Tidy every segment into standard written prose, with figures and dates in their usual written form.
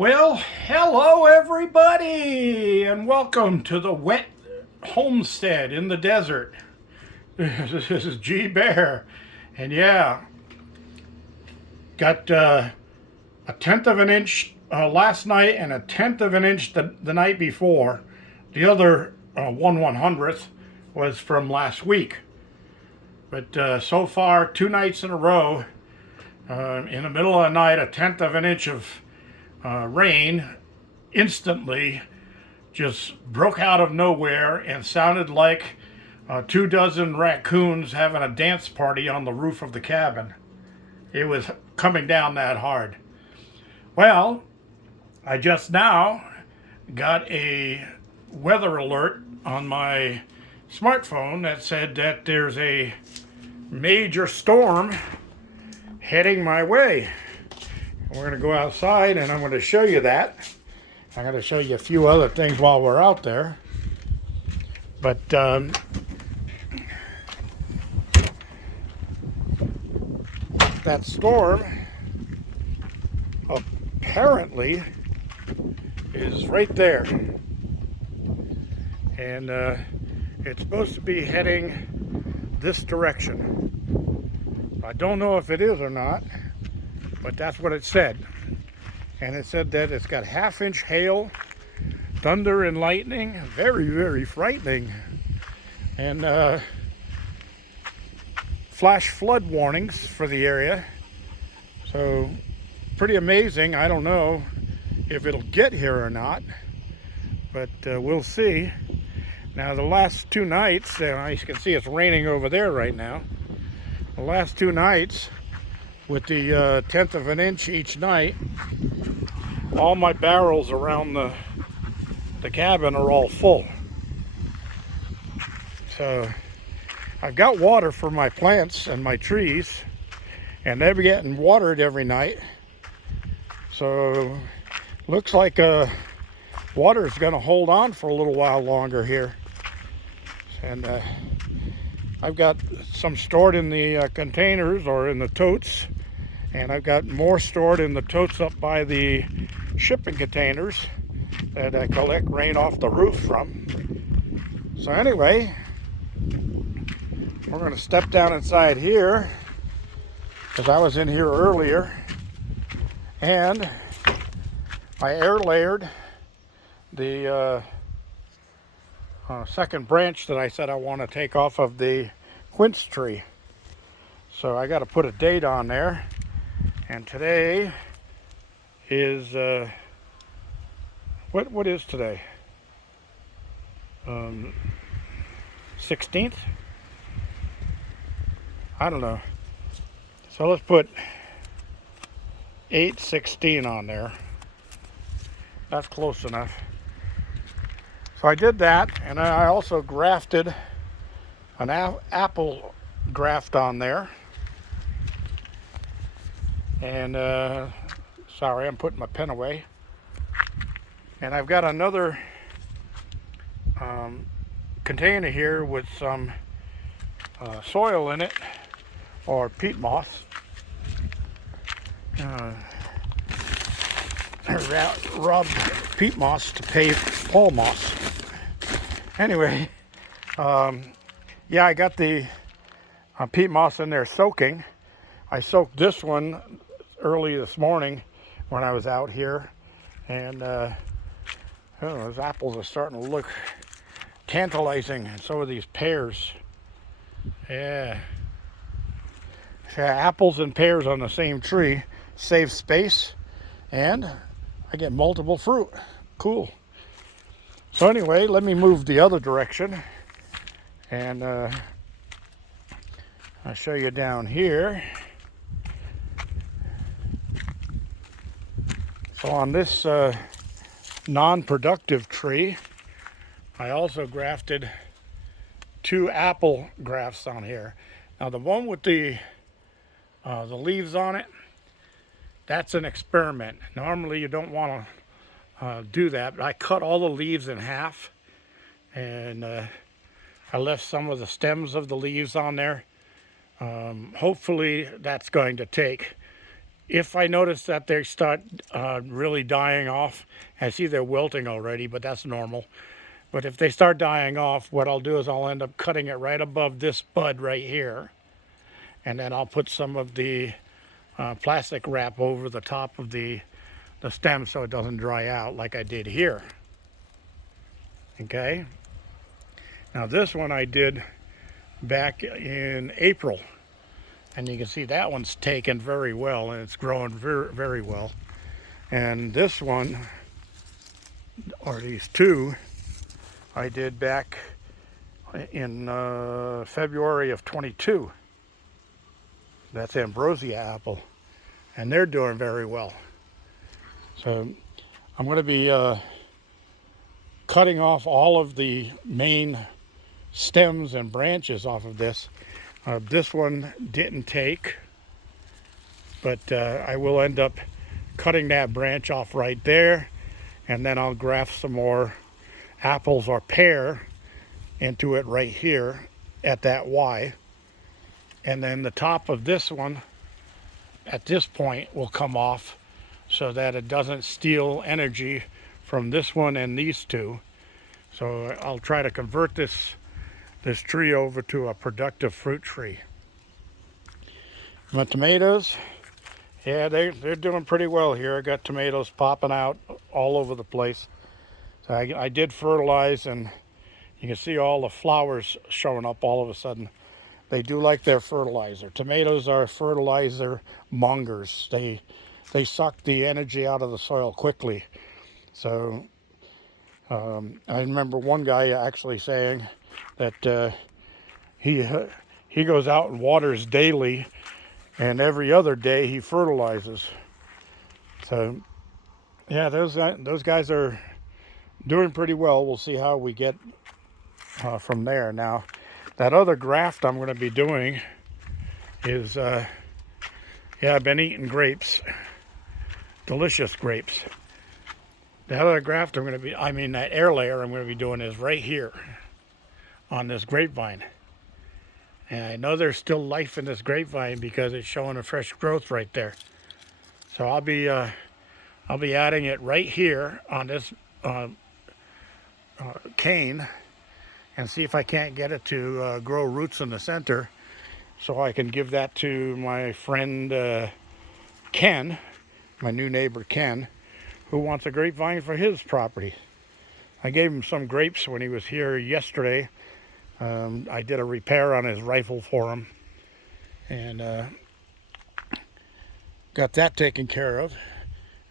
Well, hello everybody, and welcome to the wet homestead in the desert. This is G Bear, and yeah, got a tenth of an inch last night and a tenth of an inch the night before. The other 1/100th was from last week, but so far 2 nights in a row, in the middle of the night, a tenth of an inch of rain instantly just broke out of nowhere and sounded like 2 dozen raccoons having a dance party on the roof of the cabin. It was coming down that hard. Well, I just now got a weather alert on my smartphone that said that there's a major storm heading my way. We're going to go outside and I'm going to show you that. I'm going to show you a few other things while we're out there. But that storm apparently is right there. And it's supposed to be heading this direction. I don't know if it is or not, but that's what it said. And it said that it's got half-inch hail, thunder and lightning, very, very frightening. And flash flood warnings for the area. So pretty amazing. I don't know if it'll get here or not, but we'll see. Now the last 2 nights, you can see it's raining over there right now. The last 2 nights, with the tenth of an inch each night, all my barrels around the cabin are all full. So I've got water for my plants and my trees, and they're getting watered every night. So looks like water is going to hold on for a little while longer here. And I've got some stored in the containers or in the totes. And I've got more stored in the totes up by the shipping containers that I collect rain off the roof from. So anyway, we're going to step down inside here because I was in here earlier, and I air layered the second branch that I said I want to take off of the quince tree. So I got to put a date on there. And today is, what is today? 16th? I don't know. So let's put 8/16 on there. That's close enough. So I did that, and I also grafted an apple graft on there. And sorry, I'm putting my pen away. And I've got another container here with some soil in it, or peat moss. Robbed peat moss to pave fall moss. Anyway, yeah, I got the peat moss in there soaking. I soaked this one early this morning when I was out here, and those apples are starting to look tantalizing, and so are these pears. Yeah, apples and pears on the same tree save space, and I get multiple fruit. Cool. So anyway, let me move the other direction, and I'll show you down here. So on this non-productive tree, I also grafted 2 apple grafts on here. Now the one with the leaves on it, that's an experiment. Normally you don't want to do that, but I cut all the leaves in half, and I left some of the stems of the leaves on there. Hopefully that's going to take. if I notice that they start really dying off, I see they're wilting already, but that's normal. But if they start dying off, what I'll do is I'll end up cutting it right above this bud right here. And then I'll put some of the plastic wrap over the top of the stem so it doesn't dry out like I did here. Okay. Now this one I did back in April. And you can see that one's taken very well and it's growing very, very well. And this one, or these two, I did back in February of 22. That's ambrosia apple. And they're doing very well. So I'm going to be cutting off all of the main stems and branches off of this. This one didn't take, but I will end up cutting that branch off right there, and then I'll graft some more apples or pear into it right here at that Y. And then the top of this one at this point will come off so that it doesn't steal energy from this one and these two. So I'll try to convert this tree over to a productive fruit tree. My tomatoes, yeah, they're doing pretty well here. I got tomatoes popping out all over the place. So I did fertilize, and you can see all the flowers showing up all of a sudden. They do like their fertilizer. Tomatoes are fertilizer mongers. They suck the energy out of the soil quickly. So I remember one guy actually saying that he goes out and waters daily, and every other day he fertilizes. So yeah, those guys are doing pretty well. We'll see how we get from there. Now, that other graft I'm going to be doing is, yeah, I've been eating grapes, delicious grapes. The other graft I'm going to be, that air layer I'm going to be doing is right here on this grapevine. And I know there's still life in this grapevine because it's showing a fresh growth right there. So I'll be adding it right here on this cane, and see if I can't get it to grow roots in the center, so I can give that to my friend Ken, my new neighbor Ken, who wants a grapevine for his property. I gave him some grapes when he was here yesterday. I did a repair on his rifle for him, and got that taken care of.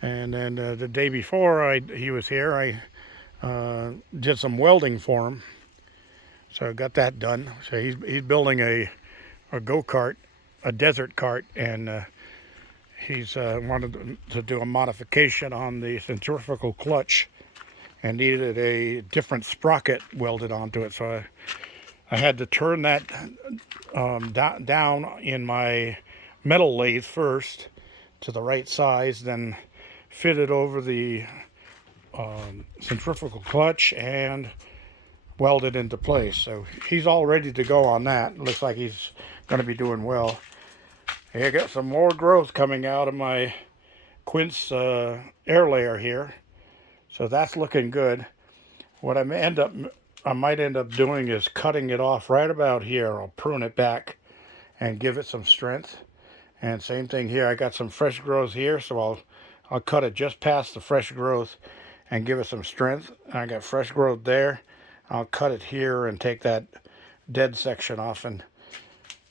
And then the day before he was here, I did some welding for him. So I got that done. So he's building a go-kart, a desert cart, and he's wanted to do a modification on the centrifugal clutch and needed a different sprocket welded onto it. So I had to turn that down in my metal lathe first to the right size, then fit it over the centrifugal clutch and weld it into place. So he's all ready to go on that. Looks like he's going to be doing well. Hey, I got some more growth coming out of my quince air layer here, so that's looking good. What I might end up doing is cutting it off right about here. I'll prune it back and give it some strength. And same thing here. I got some fresh growth here, so I'll cut it just past the fresh growth and give it some strength. I got fresh growth there. I'll cut it here and take that dead section off, and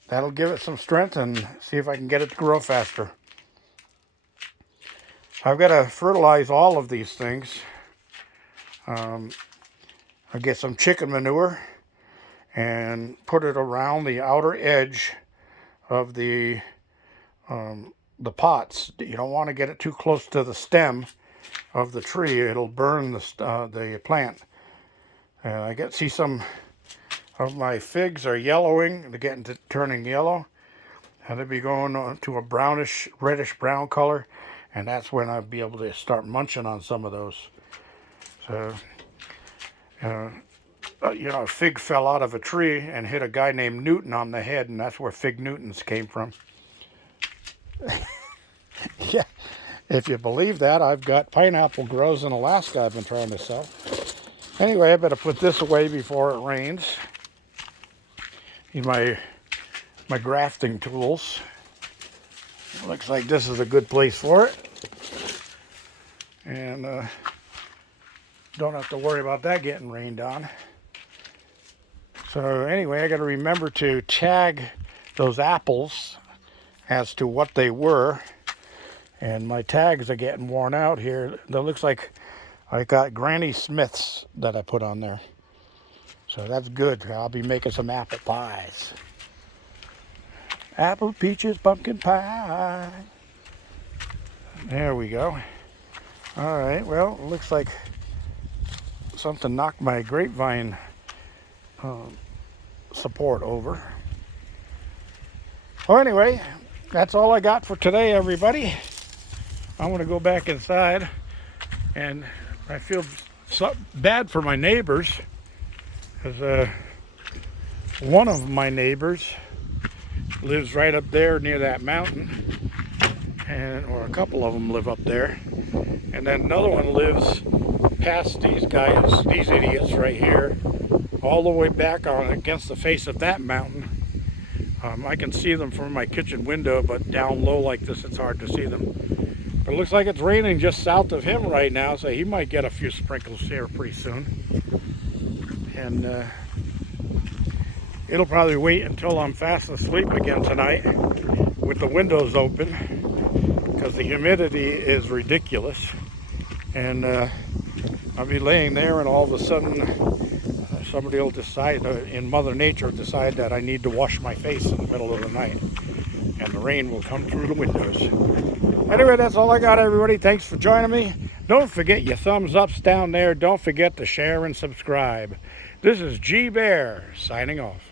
that'll give it some strength and see if I can get it to grow faster. I've got to fertilize all of these things. I'll get some chicken manure and put it around the outer edge of the pots. You don't want to get it too close to the stem of the tree. It'll burn the plant. See some of my figs are yellowing. They're getting to turning yellow. And they'll be going on to a brownish, reddish brown color. And that's when I'll be able to start munching on some of those. So, a fig fell out of a tree and hit a guy named Newton on the head. And that's where Fig Newtons came from. If you believe that, I've got pineapple grows in Alaska I've been trying to sell. Anyway, I better put this away before it rains. Need my grafting tools. Looks like this is a good place for it. And don't have to worry about that getting rained on. So anyway, I got to remember to tag those apples as to what they were. And my tags are getting worn out here. That looks like I got Granny Smiths that I put on there. So that's good. I'll be making some apple pies. Apple, peaches, pumpkin pie. There we go. All right, well, it looks like something knocked my grapevine support over. Well, anyway, that's all I got for today, everybody. I want to go back inside, and I feel so bad for my neighbors, because one of my neighbors lives right up there near that mountain, or a couple of them live up there, and then another one lives past these guys, these idiots right here, all the way back on against the face of that mountain. I can see them from my kitchen window, but down low like this, it's hard to see them. But it looks like it's raining just south of him right now, so he might get a few sprinkles here pretty soon. And it'll probably wait until I'm fast asleep again tonight with the windows open, because the humidity is ridiculous. And I'll be laying there, and all of a sudden somebody will decide, in Mother Nature, decide that I need to wash my face in the middle of the night, and the rain will come through the windows. Anyway, that's all I got, everybody. Thanks for joining me. Don't forget your thumbs ups down there. Don't forget to share and subscribe. This is G Bear signing off.